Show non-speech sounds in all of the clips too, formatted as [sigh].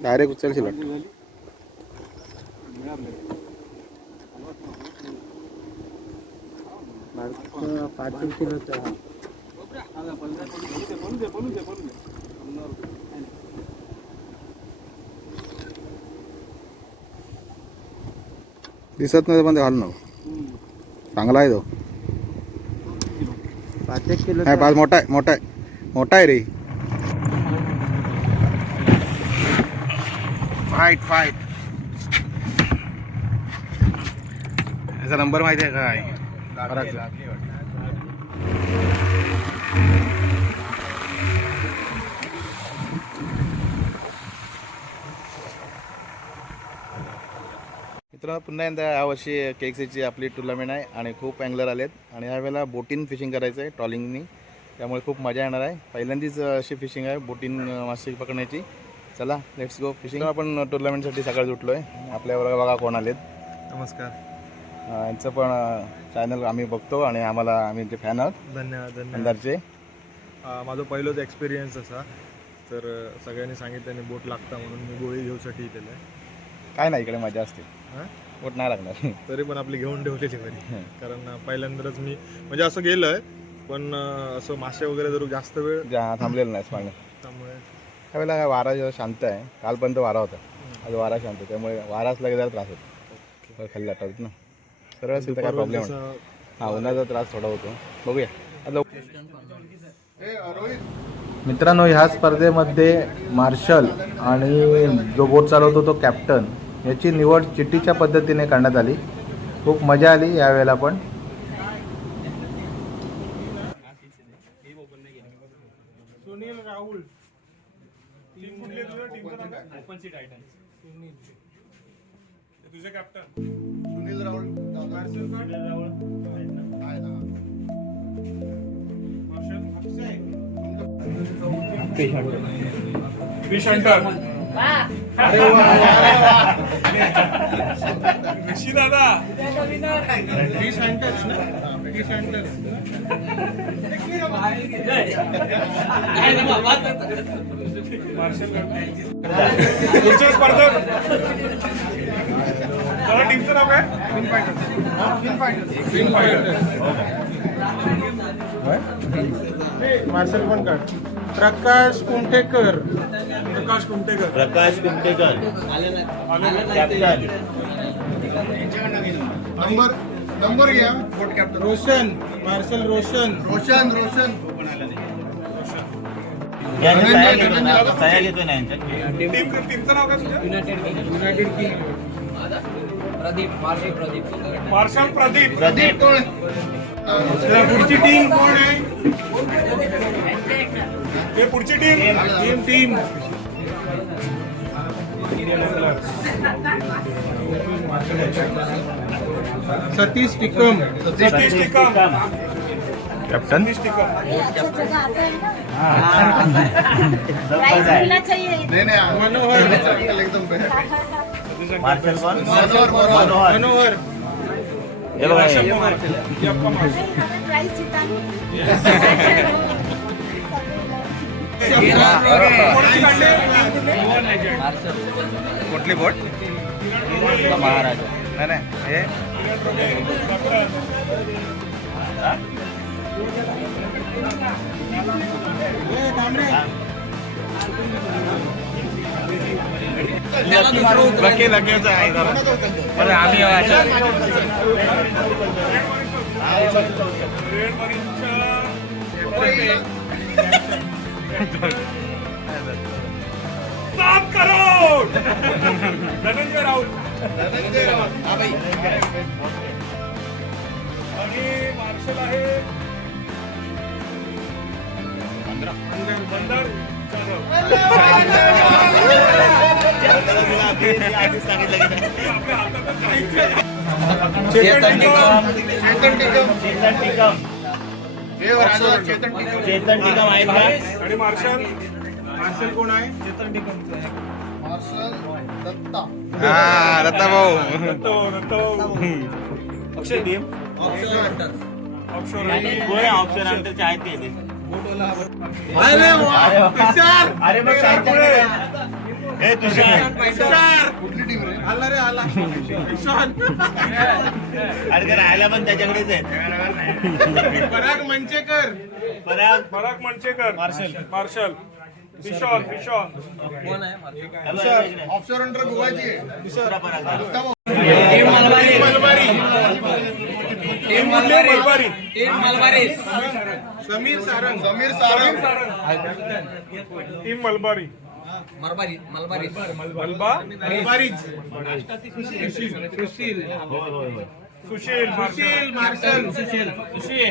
Direct उचलशील Patil किलोचा दिसत नाही पण ते घाल ना. चांगला आहे तो. पाच एक किलो पाच मोठा आहे मोठा आहे. मोठा आहे रे. फाईट फाईट याचा नंबर माहिती आहे काय. मित्रांनो पुन्हा एकदा यावर्षी केक्सीची आपली टुर्नामेंट आहे आणि खूप अँगलर आलेत. आणि यावेळेला बोटीन फिशिंग करायचं आहे ट्रॉलिंगनी त्यामुळे खूप मजा येणार आहे. पहिल्यांदाच अशी फिशिंग आहे बोटीन मासे पकडण्याची. चला लेट्स गो फिशिंग आपण टुर्नामेंटसाठी सकाळी उठलो आहे आपल्यावर बघा कोण आलेत. नमस्कार. अं, यांचं पण चॅनल आम्ही बघतो आणि आम्हाला आम्ही जे फॅन आहोत धन्यवाद धन्यवाद. अंधारचे. अं, माझं पहिलंच एक्सपिरियन्स असा. तर सगळ्यांनी सांगितल्याने बोट लागता म्हणून मी गोळी घेऊसाठी इथेलं. आहे काय नाही इकडे मजा असते. हां? बोट नाही लागणार. तरी पण आपली घेऊन ठेवलेली घरी कारण पहिल्यांदाच मी म्हणजे असं गेलं आहे पण असं मासे वगैरे जर जास्त वेळ थांबलेलं नाही त्यावेळेला काय वारा जरा शांत आहे. कालपर्यंत वारा होता. आज वारा शांत आहे. त्यामुळे वारा असला की जरा त्रास होतो. खाली आठवत ना. सरळ असेल तर काय प्रॉब्लेम हा उन्हाचा त्रास थोडा होतो. बघूया. मित्रांनो ह्या स्पर्धेमध्ये मार्शल आणि जो बोट चालवतो तो कॅप्टन याची निवड चिठ्ठीच्या पद्धतीने करण्यात आली. खूप मजा आली यावेळेला पण सुनील राहुल टीम कुठली सी टायटन तुझे captain Sunil Rahul Sunil Rahul. Fish hunter [laughs] Rishi दादा. फिश हंटर्स ना फिश हंटर्स पुढचे स्पर्धक टीमचं नाव काय? फिन फायटर मार्शल पण काढ Prakash Kunthekar Prakash Kunthekar Prakash Kumtekar captain number number घ्या. Boat captain Roshan marshal Roshan. Roshan Roshan. Sahya ना टीमचं नाव काय united Pradeep marshal Pradeep. Marshal पुढची टीम कोण आहे? हे पुढची team team team Satish Tikam. Satish Tikam. Captain? Manohar. Manohar? कुठली बोट? महाराज. नाही नाही हे बाकी थांब आहे जरा. आम्ही सात करोड धनंजय राऊत. आणि मार्शल आहे बंदर. आपल्या हातातच नाही. चेतन टिकम. टिकम चेतन टिकम चेतन टिकम हे राजा चेतन टिकम चेतन टिकम आहेत का आणि मार्शल मार्शल कोण आहे चेतन टिकम मार्शल दत्ता हा दत्ता भाऊ अक्षय टीम? ऑप्शन ऑप्शन अंडरचे आहेत ते अरे वा अरे वा. विचार अरे मग पुढे. त्यांच्याकडे ए तुषार. कुठली टीम रे? आला रे आला. अरे ते राहायला पण त्याच्याकडेच आहे पराग मंचेकर. पराग. पराग मंचेकर. मार्शल. मार्शल. किशोर किशोर कोण आहे offshore under गोवाची team Malabari Malabari team Malabari Malabari team Malabari Sameer Sarang Sameer Sarang team Malabari Malabari Malabari मलबा मलबारीच Sushil Sushil Sushil marshal Sushil Sushil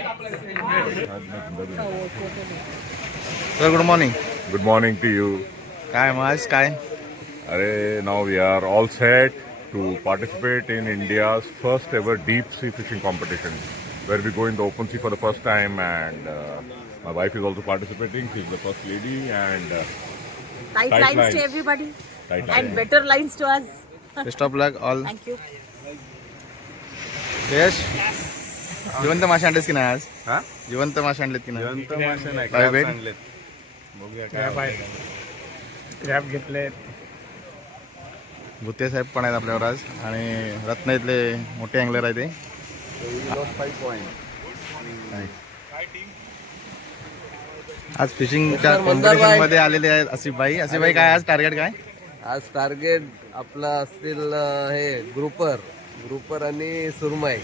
sir good morning Good morning to you. काय मग आज काय Array, now we are all set to participate in India's first ever deep sea fishing competition, where we go in the open sea for the first time, and uh, my wife is also participating. She's the first lady, and uh, Tight, Tight lines, lines. to everybody tight and line. better lines to us. Best of luck all Thank you. यश जिवंत मासे आणलेत की नाही आज जिवंत मासे आणलेत की नाही काय भेट भुते साहेब पण आहेत आपल्यावर आज. आणि रत्न इथले मोठे अँगलर आहे ते. आज फिशिंगच्या कॉम्पिटिशनमध्ये आलेले आहेत. असिफ भाई. असिफ भाई काय आज टार्गेट काय? आज टार्गेट आपला असतील हे ग्रुपर ग्रुपर आणि सुरमई.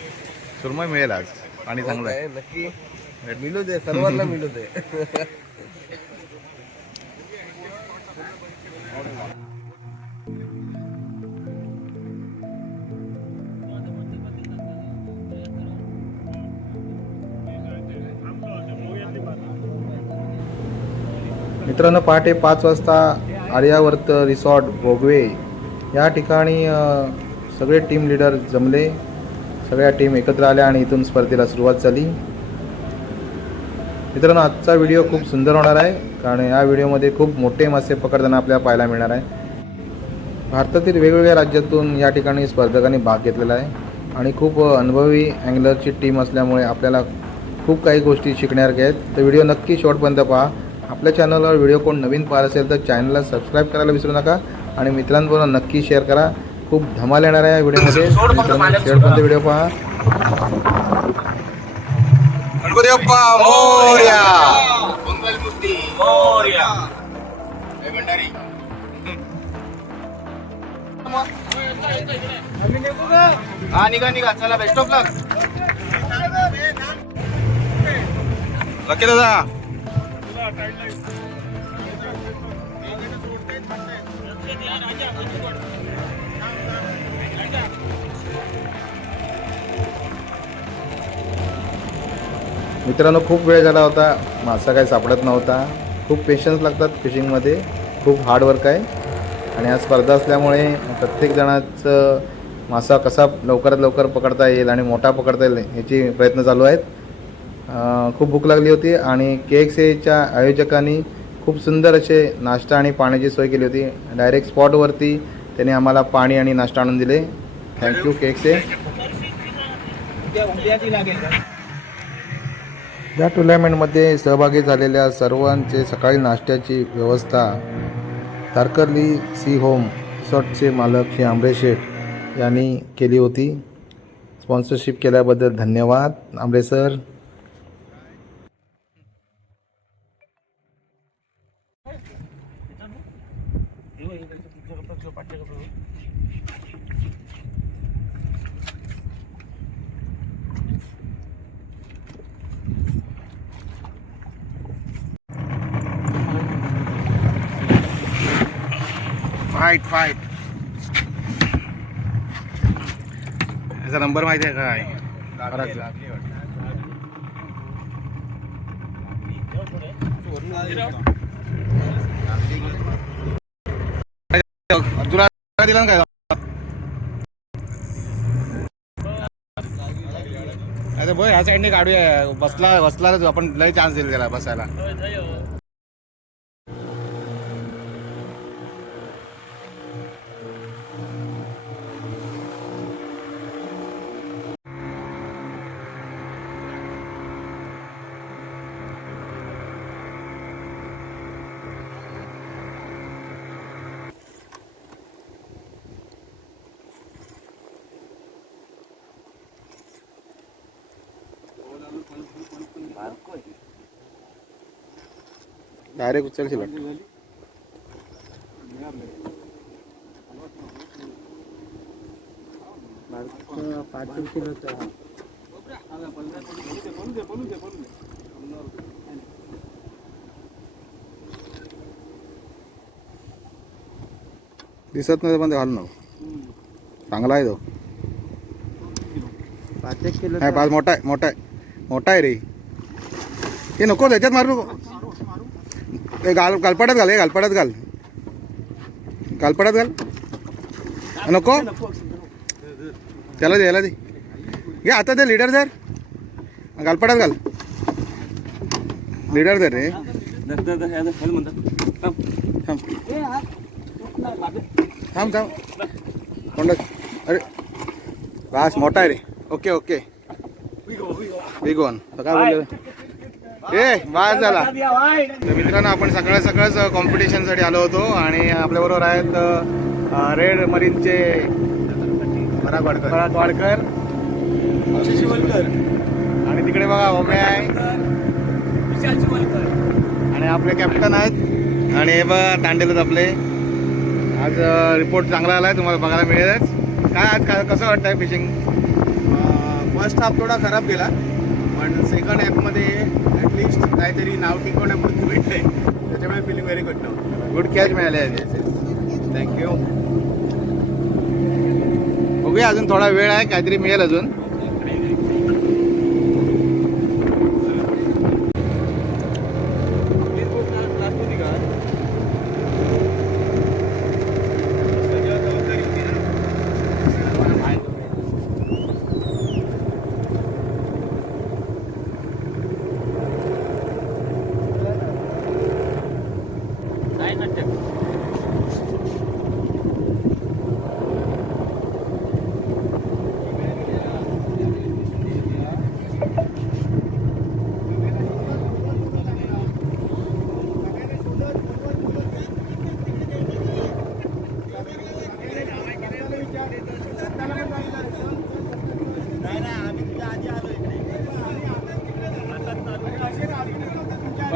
सुरमई मिळेल आज. पाणी चांगलं आहे. नक्की. मिळू दे. सर्वांना मिळू दे. [laughs] मित्रांनो पहाटे पाच वाजता आर्यावर्त रिसॉर्ट भोगवे या ठिकाणी सगळे टीम लीडर जमले. सगळ्या टीम एकत्र आल्या आणि इथून स्पर्धेला सुरुवात झाली. मित्रांनो आजचा व्हिडिओ खूप सुंदर होणार आहे कारण या व्हिडिओमध्ये खूप मोठे मासे पकडताना आपल्याला पाहायला मिळणार आहे. भारतातील वेगवेगळ्या राज्यातून या ठिकाणी स्पर्धकांनी भाग घेतलेला आहे आणि खूप अनुभवी अँगलरची टीम असल्यामुळे आपल्याला खूप काही गोष्टी शिकण्यासारख्या आहेत. तर व्हिडिओ नक्की शॉर्टपर्यंत पहा. आपल्या चॅनलवर व्हिडिओ कोण नवीन पाहत असेल तर चॅनलला सबस्क्राईब करायला विसरू नका आणि मित्रांबरोबर नक्की शेअर करा. खूप धमाल येणार आहे या व्हिडिओमध्ये शेवटपर्यंत व्हिडिओ पहा. हा निघा निघा. चला बेस्ट ऑफ लक लकी दादा. मित्रांनो खूप वेळ झाला होता. मासा काही सापडत नव्हता. खूप पेशन्स लागतात फिशिंगमध्ये खूप हार्डवर्क आहे. आणि आज स्पर्धा असल्यामुळे प्रत्येकजणाचं मासा कसा लवकरात लवकर पकडता येईल आणि मोठा पकडता येईल याची प्रयत्न चालू आहेत. खूप भूक लागली होती आणि के एक्स एच्या आयोजकांनी खूप सुंदर असे नाश्ता आणि पाण्याची सोय केली होती. डायरेक्ट स्पॉटवरती त्यांनी आम्हाला पाणी आणि नाश्ता आणून दिले. थँक्यू के एक्स ए या टुर्नामेंटमध्ये सहभागी झालेल्या सर्वांचे सकाळी नाश्त्याची व्यवस्था. तारकर्ली सी होम रिसॉर्टचे मालक श्री आंबरे शेठ यांनी केली होती. स्पॉन्सरशिप केल्याबद्दल धन्यवाद. आंबरे सर. फाईट फाईट याचा नंबर माहिती आहे काय. तुला दिला ना काय? अरे बोय ह्या साईडने काढूया. बसला बसला आपण लय चान्स दिला त्याला बसायला. डायरेक्ट उचलशील. दिसत नाही पण ते घाल ना. चांगला आहे तो. नाही पाच मोठा आहे मोठा आहे. मोठा आहे रे. ते नको त्याच्यात मारू नको. घाल गाल गालपाड्यात घाल हे गालपाड्यात घाल. गालपाड्यात घाल. नको? त्याला दे याला दे. घे आता दे लिडर धर. गालपाड्यात घाल. लिडर धर रे. थांब. थांब थांब. अरे वास मोठा आहे रे. Okay okay. बिगोन काय बोलले ए झाला. तर मित्रांनो आपण सकाळ सकाळच कॉम्पिटिशनसाठी आलो होतो आणि आपल्याबरोबर आहेत रेड मरीनचे पराग वाडकर. वाडकर. आणि तिकडे बघा ओमे आहे. आणि आपले कॅप्टन आहेत. आणि हे बघा तांडेलच आपले. आज रिपोर्ट चांगला आलाय तुम्हाला बघायला मिळेलच. काय आज कसं वाटतंय फिशिंग फर्स्ट हाफ थोडा खराब गेला. पण सेकंड ॲपमध्ये ॲटलिस्ट काहीतरी नाव टिकवण्यापुरती भेटलंय. त्याच्यामुळे फिलिंग व्हेरी गुड नाव गुड कॅच मिळाले आहे. थँक्यू बघूया अजून थोडा वेळ आहे. काहीतरी मिळेल अजून.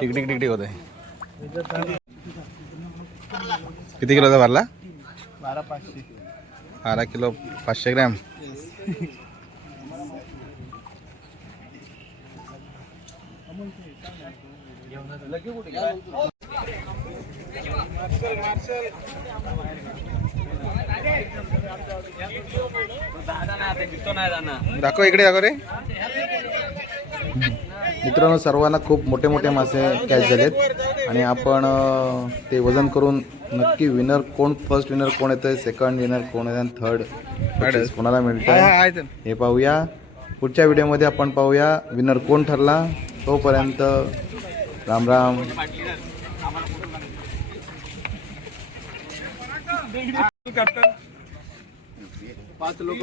टिकटिक टिकटिक होत आहे किती किलोचा भरला? बारा पाचशे बारा किलो पाचशे ग्रॅम. दाखव इकडे दाखव रे. मित्रांनो सर्वांना खूप मोठे मोठे मासे कॅच झालेत. आणि आपण ते वजन करून नक्की विनर कोण फर्स्ट विनर कोण येतं सेकंड विनर कोण आहे आणि थर्ड कोणाला मिळतं हे पाहूया. पुढच्या व्हिडिओमध्ये आपण पाहूया विनर कोण ठरला तोपर्यंत राम राम. पाच लोक